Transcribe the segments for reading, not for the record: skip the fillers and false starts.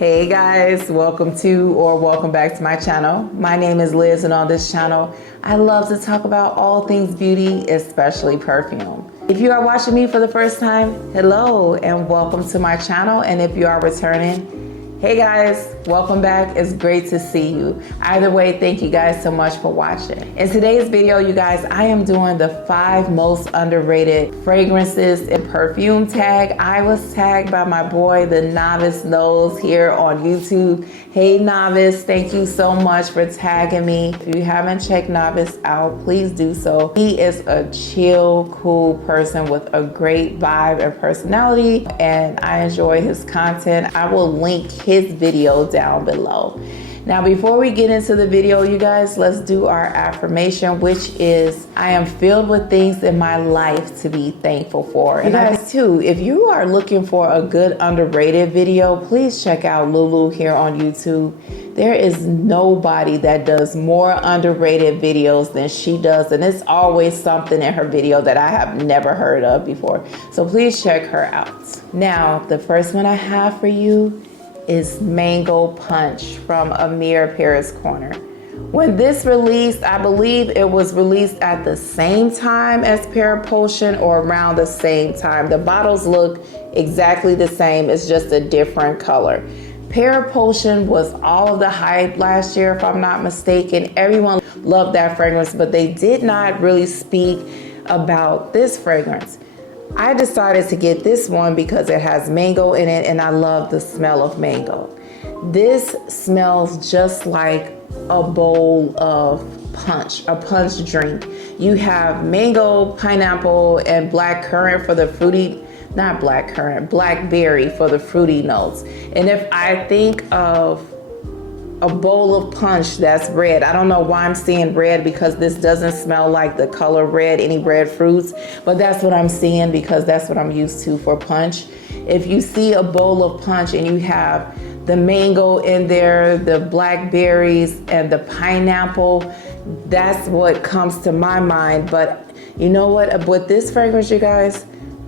Hey guys, welcome to or welcome back to my channel. My name is Liz, and on this channel, I love to talk about all things beauty, especially perfume. If you are watching me for the first time, hello and welcome to my channel. And if you are returning, hey guys, welcome back. It's great to see you. Either way, thank you guys so much for watching. In today's video, you guys, I am doing the 5 most underrated fragrances in perfume tag. I was tagged by my boy, the Novice Knows, here on YouTube. Hey Novice, thank you so much for tagging me. If you haven't checked Novice out, please do so. He is a chill, cool person with a great vibe and personality, and I enjoy his content. I will link his video down below. Now, before we get into the video, you guys, let's do our affirmation, which is, I am filled with things in my life to be thankful for. And guys, too, if you are looking for a good underrated video, please check out Lulu here on YouTube. There is nobody that does more underrated videos than she does, and it's always something in her video that I have never heard of before. So please check her out. Now, the first one I have for you is Mango Punch from Amir Paris Corner. When this released, I believe it was released at the same time as Pear Potion or around the same time. The bottles look exactly the same, it's just a different color. Pear Potion was all of the hype last year, if I'm not mistaken. Everyone loved that fragrance, but they did not really speak about this fragrance. I decided to get this one because it has mango in it, and I love the smell of mango. This smells just like a bowl of punch, a punch drink. You have mango, pineapple, and black currant for the fruity, not black currant, blackberry for the fruity notes. And if I think of a bowl of punch that's red, I don't know why I'm seeing red, because this doesn't smell like the color red, any red fruits, but that's what I'm seeing because that's what I'm used to for punch. If you see a bowl of punch and you have the mango in there, the blackberries and the pineapple, that's what comes to my mind. But you know what, with this fragrance, you guys,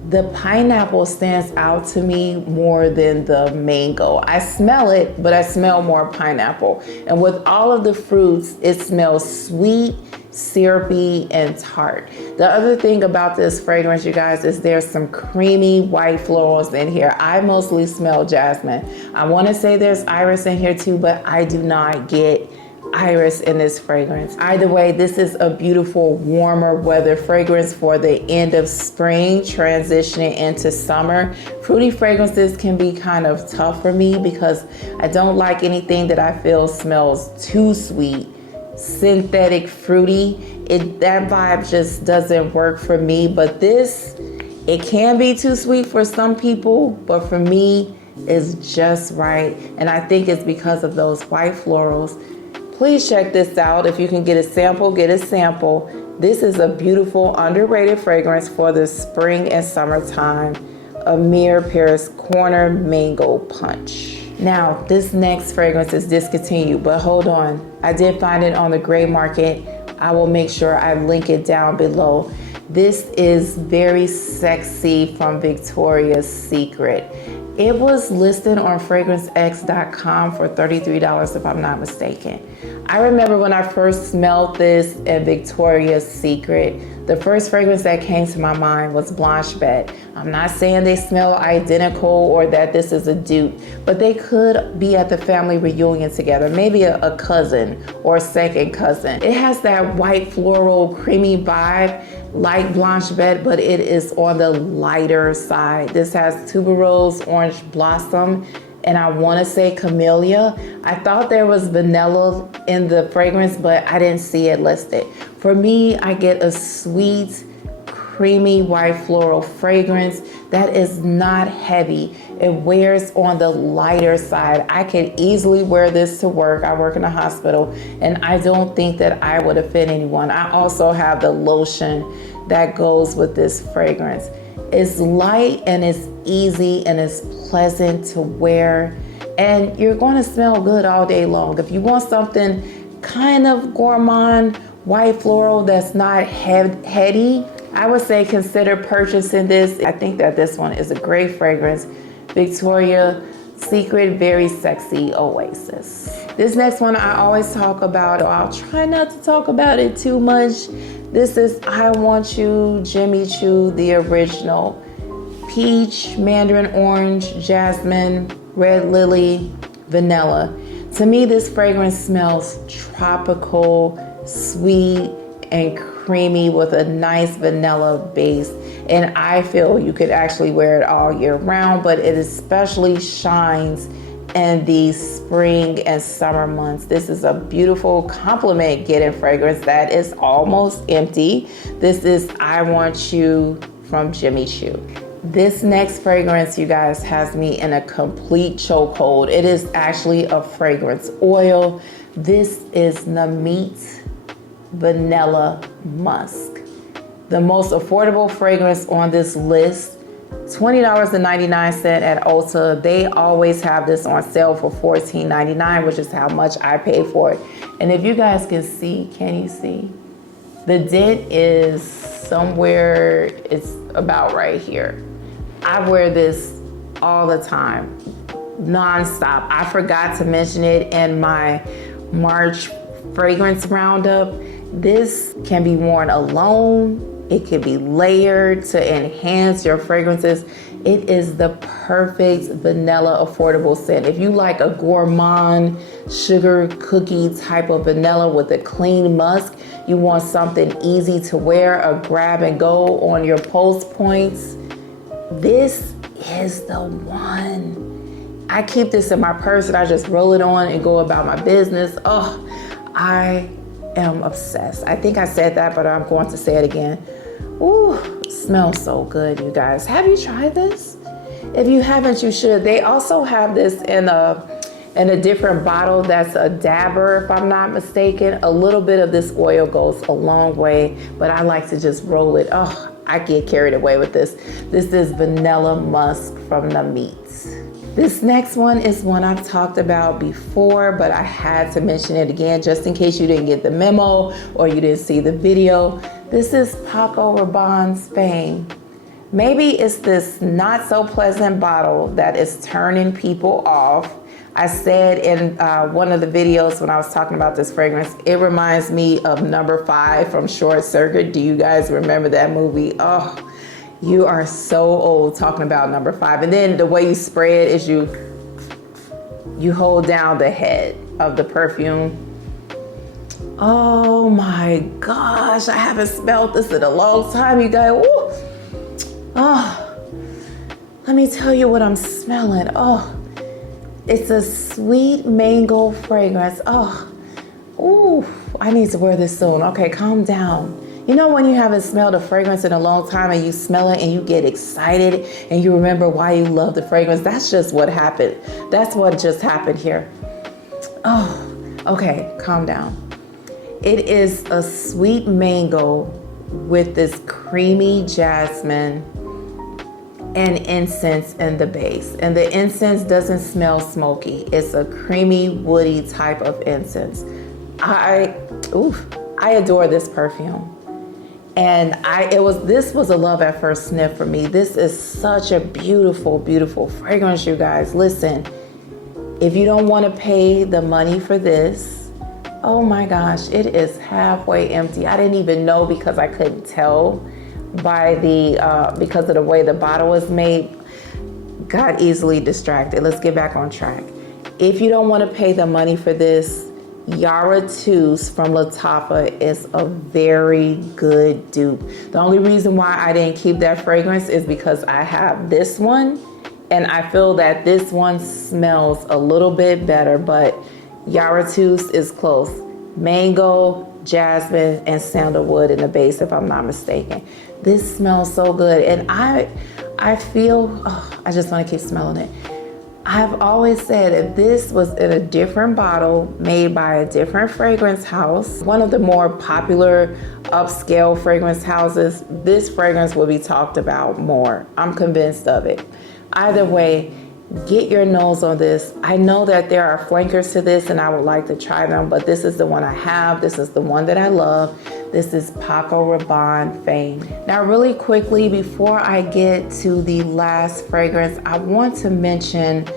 the pineapple stands out to me more than the mango. I smell it, but I smell more pineapple. And with all of the fruits, it smells sweet, syrupy, and tart. The other thing about this fragrance, you guys, is there's some creamy white florals in here. I mostly smell jasmine. I want to say there's iris in here too, but I do not get iris in this fragrance. Either way, this is a beautiful warmer weather fragrance for the end of spring, transitioning into summer. Fruity fragrances can be kind of tough for me because I don't like anything that I feel smells too sweet, synthetic fruity. That vibe just doesn't work for me. But this, it can be too sweet for some people, but for me, it's just right. And I think it's because of those white florals. Please check this out. If you can get a sample, get a sample. This is a beautiful, underrated fragrance for the spring and summertime. Amir Paris Corner Mango Punch. Now, this next fragrance is discontinued, but hold on. I did find it on the gray market. I will make sure I link it down below. This is Very Sexy from Victoria's Secret. It was listed on fragrancex.com for $33 if I'm not mistaken. I remember when I first smelled this at Victoria's Secret, the first fragrance that came to my mind was Blanche Bette. I'm not saying they smell identical or that this is a dupe, but they could be at the family reunion together, maybe a cousin or a second cousin. It has that white floral creamy vibe like Blanche Bette, but it is on the lighter side. This has tuberose, orange blossom, and I want to say camellia. I thought there was vanilla in the fragrance, but I didn't see it listed. For me, I get a sweet, creamy white floral fragrance that is not heavy. It wears on the lighter side. I can easily wear this to work. I work in a hospital, and I don't think that I would offend anyone. I also have the lotion that goes with this fragrance. It's light and it's easy and it's pleasant to wear, and you're going to smell good all day long. If you want something kind of gourmand, white floral that's not heady, I would say consider purchasing this. I think that this one is a great fragrance. Victoria Secret, Very Sexy Oasis. This next one I always talk about, or I'll try not to talk about it too much. This is I Want You, Jimmy Choo, the original. Peach, mandarin orange, jasmine, red lily, vanilla. To me, this fragrance smells tropical, sweet, and creamy with a nice vanilla base. And I feel you could actually wear it all year round, but it especially shines in the spring and summer months. This is a beautiful compliment getting fragrance that is almost empty. This is I Want You from Jimmy Choo. This next fragrance, you guys, has me in a complete chokehold. It is actually a fragrance oil. This is Namit Vanilla Musk. The most affordable fragrance on this list, $20.99 at Ulta. They always have this on sale for $14.99, which is how much I pay for it. And if you guys can see, can you see? The dent is somewhere, it's about right here. I wear this all the time, nonstop. I forgot to mention it in my March fragrance roundup. This can be worn alone. It can be layered to enhance your fragrances. It is the perfect vanilla affordable scent. If you like a gourmand sugar cookie type of vanilla with a clean musk, you want something easy to wear, a grab and go on your pulse points, this is the one. I keep this in my purse and I just roll it on and go about my business. Oh, I am obsessed. I think I said that, but I'm going to say it again. Ooh, smells so good, you guys. Have you tried this? If you haven't, you should. They also have this in a different bottle that's a dabber, if I'm not mistaken. A little bit of this oil goes a long way, but I like to just roll it. Oh, I get carried away with this. This is Vanilla Musk from Namit. This next one is one I've talked about before, but I had to mention it again just in case you didn't get the memo or you didn't see the video. This is Paco Rabanne, Spain. Maybe it's this not so pleasant bottle that is turning people off. I said in one of the videos when I was talking about this fragrance, it reminds me of Number 5 from Short Circuit. Do you guys remember that movie? Oh, you are so old talking about Number 5. And then the way you spray it is you hold down the head of the perfume. Oh my gosh, I haven't smelled this in a long time, you guys. Ooh. Oh, let me tell you what I'm smelling. Oh. It's a sweet mango fragrance. Oh, ooh, I need to wear this soon. Okay, calm down. You know when you haven't smelled a fragrance in a long time and you smell it and you get excited and you remember why you love the fragrance? That's just what happened. That's what just happened here. Oh, okay, calm down. It is a sweet mango with this creamy jasmine and incense in the base. And the incense doesn't smell smoky. It's a creamy, woody type of incense. I adore this perfume. And this was a love at first sniff for me. This is such a beautiful, beautiful fragrance, you guys. Listen, if you don't want to pay the money for this, oh my gosh, it is halfway empty. I didn't even know because I couldn't tell by because of the way the bottle was made. Got easily distracted. Let's get back on track. If you don't want to pay the money for this, Yara Tooth from Lattafa is a very good dupe. The only reason why I didn't keep that fragrance is because I have this one and I feel that this one smells a little bit better, but Yara Tooth is close. Mango, jasmine, and sandalwood in the base, if I'm not mistaken. This smells so good. And I feel, I just want to keep smelling it. I've always said if this was in a different bottle made by a different fragrance house, one of the more popular upscale fragrance houses, this fragrance will be talked about more. I'm convinced of it. Either way, get your nose on this. I know that there are flankers to this and I would like to try them, but this is the one I have. This is the one that I love. This is Paco Rabanne Fame. Now really quickly, before I get to the last fragrance, I want to mention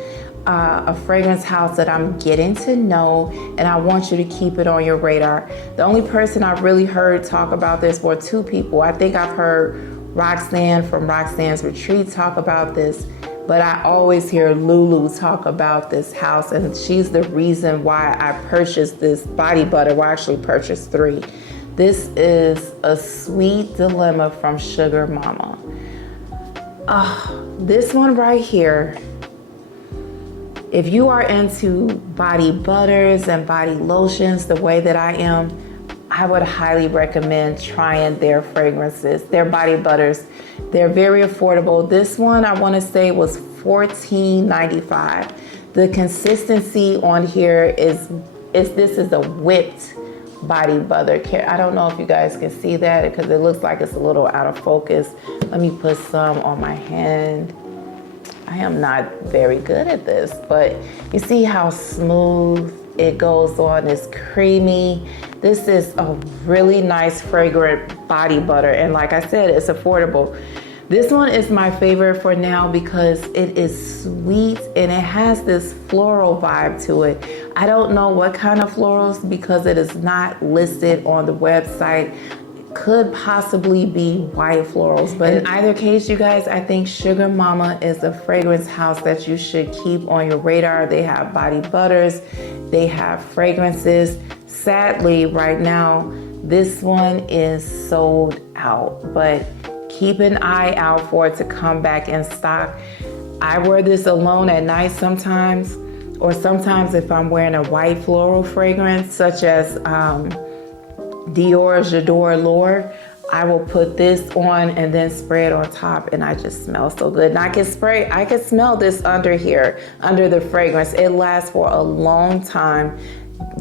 a fragrance house that I'm getting to know, and I want you to keep it on your radar. The only person I've really heard talk about this were two people. I think I've heard Roxanne from Roxanne's Retreat talk about this, but I always hear Lulu talk about this house, and she's the reason why I purchased this body butter. Well, I actually purchased 3. This is a Sweet Dilemma from Sugar Mama. This one right here, if you are into body butters and body lotions the way that I am, I would highly recommend trying their fragrances, their body butters. They're very affordable. This one I want to say was $14.95. The consistency on here is this is a whipped body butter. I don't know if you guys can see that because it looks like it's a little out of focus. Let me put some on my hand. I am not very good at this, but you see how smooth it goes on. It's creamy. This is a really nice fragrant body butter, and like I said, it's affordable. This one is my favorite for now because it is sweet and it has this floral vibe to it. I don't know what kind of florals because it is not listed on the website. Could possibly be white florals, but in either case, you guys, I think Sugar Mama is a fragrance house that you should keep on your radar. They have body butters, they have fragrances. Sadly, right now, this one is sold out, but keep an eye out for it to come back in stock. I wear this alone at night sometimes, or sometimes if I'm wearing a white floral fragrance, such as Dior J'adore L'Or, I will put this on and then spray it on top, and I just smell so good. And I can smell this under here, under the fragrance. It lasts for a long time.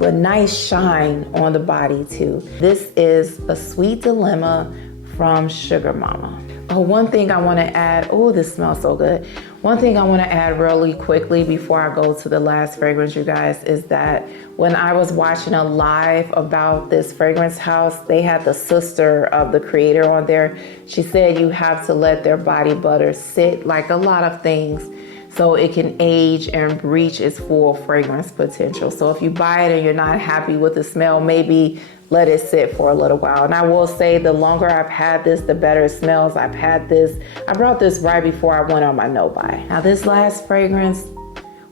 A nice shine on the body too. This is a Sweet Dilemma from Sugar Mama. Oh, one thing I want to add. Oh, this smells so good. One thing I want to add really quickly before I go to the last fragrance, you guys, is that when I was watching a live about this fragrance house, they had the sister of the creator on there. She said you have to let their body butter sit, like a lot of things, so it can age and reach its full fragrance potential. So if you buy it and you're not happy with the smell, maybe let it sit for a little while. And I will say the longer I've had this, the better it smells. I've had this, I brought this right before I went on my no-buy. Now this last fragrance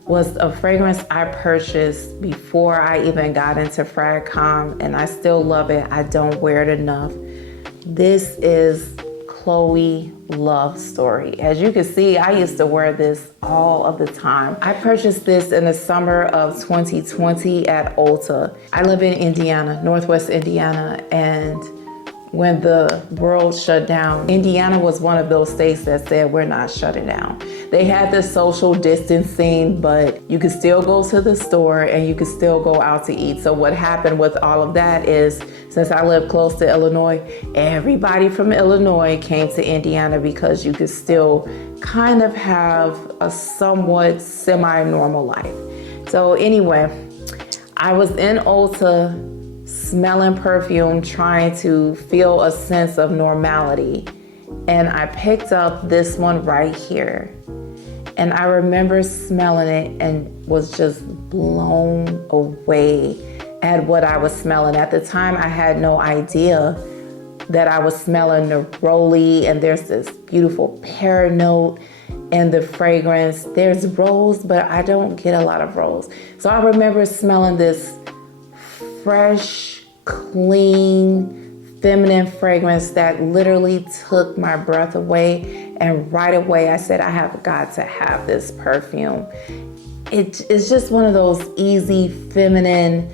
was a fragrance I purchased before I even got into Fragcom, and I still love it. I don't wear it enough. This is Chloe Love Story. As you can see, I used to wear this all of the time. I purchased this in the summer of 2020 at Ulta. I live in Indiana, Northwest Indiana, and when the world shut down, Indiana was one of those states that said, we're not shutting down. They had the social distancing, but you could still go to the store and you could still go out to eat. So what happened with all of that is, since I live close to Illinois, everybody from Illinois came to Indiana because you could still kind of have a somewhat semi-normal life. So anyway, I was in Ulta smelling perfume, trying to feel a sense of normality. And I picked up this one right here. And I remember smelling it and was just blown away at what I was smelling. At the time, I had no idea that I was smelling neroli, and there's this beautiful pear note in the fragrance. There's rose, but I don't get a lot of rose. So I remember smelling this fresh, clean, feminine fragrance that literally took my breath away. And right away I said, I have got to have this perfume. It's just one of those easy, feminine,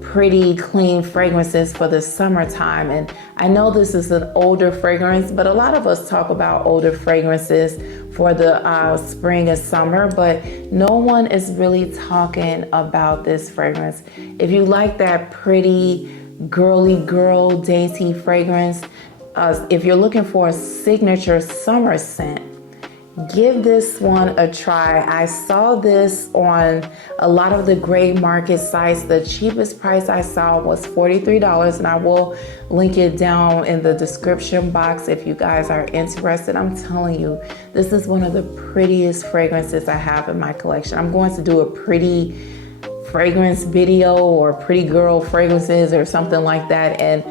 pretty, clean fragrances for the summertime. And I know this is an older fragrance, but a lot of us talk about older fragrances for the spring and summer, but no one is really talking about this fragrance. If you like that pretty, girly girl, dainty fragrance, if you're looking for a signature summer scent, Give this one a try. I saw this on a lot of the gray market sites. The cheapest price I saw was $43, and I will link it down in the description box if you guys are interested. I'm telling you, this is one of the prettiest fragrances I have in my collection. I'm going to do a pretty fragrance video or pretty girl fragrances or something like that, and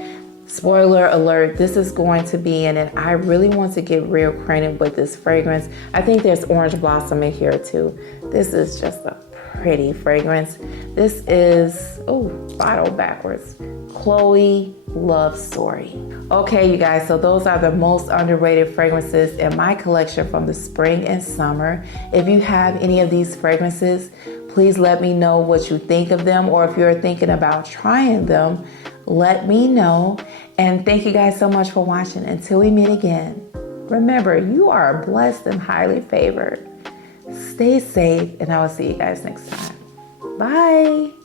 spoiler alert, this is going to be in it. I really want to get reacquainted with this fragrance. I think there's orange blossom in here too. This is just a pretty fragrance. This is, oh, bottle backwards, Chloe Love Story. Okay, you guys, so those are the most underrated fragrances in my collection from the spring and summer. If you have any of these fragrances, please let me know what you think of them, or if you're thinking about trying them, let me know. And thank you guys so much for watching. Until we meet again, remember, you are blessed and highly favored. Stay safe, and I will see you guys next time. Bye.